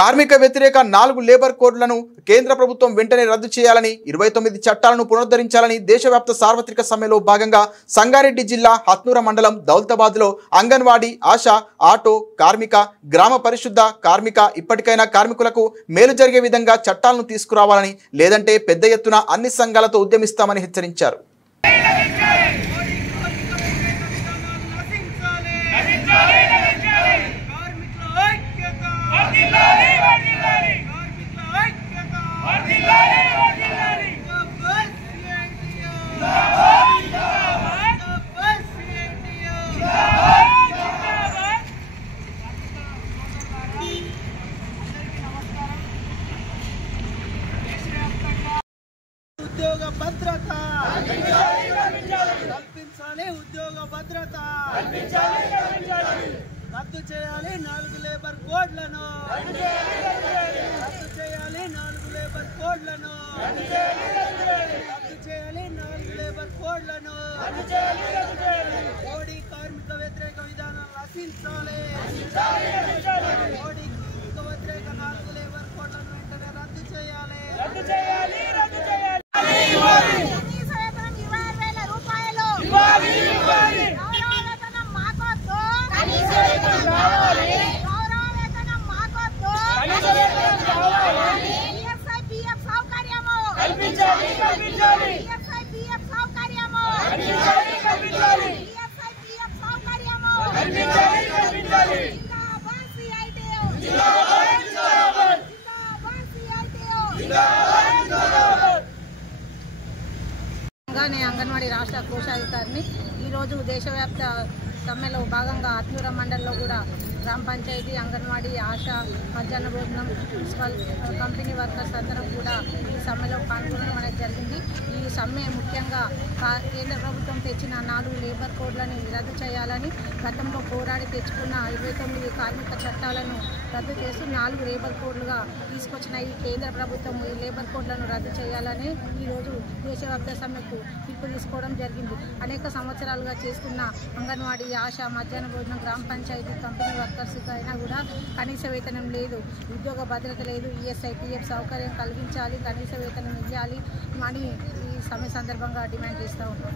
కార్మిక వ్యతిరేక 4 లేబర్ కోడ్లను కేంద్ర ప్రభుత్వం వెంటనే రద్దు చేయాలని 29 చట్టాలను పునరుద్ధరించాలని దేశవ్యాప్త సార్వత్రిక సమ్మెలో భాగంగా సంగారెడ్డి జిల్లా హత్నూర మండలం దౌలతాబాద్లో అంగన్వాడీ ఆశా ఆటో కార్మిక గ్రామ పరిశుద్ధ కార్మిక ఇప్పటికైనా కార్మికులకు మేలు జరిగే విధంగా చట్టాలను తీసుకురావాలని లేదంటే పెద్ద ఎత్తున అన్ని సంఘాలతో ఉద్యమిస్తామని హెచ్చరించారు. ఉద్యోగ భద్రత కల్పించాలి. ఉద్యోగ భద్రత రద్దు చేయాలి. 4 లేబర్ కోడ్లను రద్దు చేయాలి. 4 లేబర్ కోడ్లను రద్దు చేయాలి. 4 లేబర్ కోడ్లను మోడీ కార్మిక వ్యతిరేక విధానాలు రచించాలి. మోడీ కార్మిక వ్యతిరేక 4 లేబర్ కోడ్లను వెంటనే రద్దు చేయాలి. అంగన్వాడీ రాష్ట్ర కోశాధికారిని ఈరోజు దేశవ్యాప్త సమ్మెలో భాగంగా హత్నూర మండలంలో కూడా గ్రామ పంచాయతీ అంగన్వాడీ ఆశా మధ్యాహ్న భోజనం మున్సిపల్ కంపెనీ వర్కర్స్ అందరం కూడా ఈ సమ్మెలో పాల్గొనడం అనేది జరిగింది. ఈ సమ్మె ముఖ్యంగా కేంద్ర ప్రభుత్వం తెచ్చిన 4 లేబర్ కోడ్లని రద్దు చేయాలని, గతంలో పోరాడి తెచ్చుకున్న 29 కార్మిక చట్టాలను రద్దు చేసి 4 లేబర్ కోడ్లుగా తీసుకొచ్చిన ఈ కేంద్ర ప్రభుత్వం ఈ లేబర్ కోడ్లను రద్దు చేయాలని ఈరోజు దేశవ్యాప్త సమ్మెకు పిలుపు తీసుకోవడం జరిగింది. అనేక సంవత్సరాలుగా చేస్తున్న అంగన్వాడీ ఆశా మధ్యాహ్న భోజనం గ్రామ పంచాయతీ కంపెనీ వర్కర్స్ అయినా కూడా కనీస వేతనం లేదు, ఉద్యోగ భద్రత లేదు, ఈఎస్ఐ పిఎఫ్ సౌకర్యం కల్పించాలి, కనీస వేతనం ఇవ్వాలి అని ఈ సమ్మె సందర్భంగా డిమాండ్ చేస్తూ ఉన్నాం.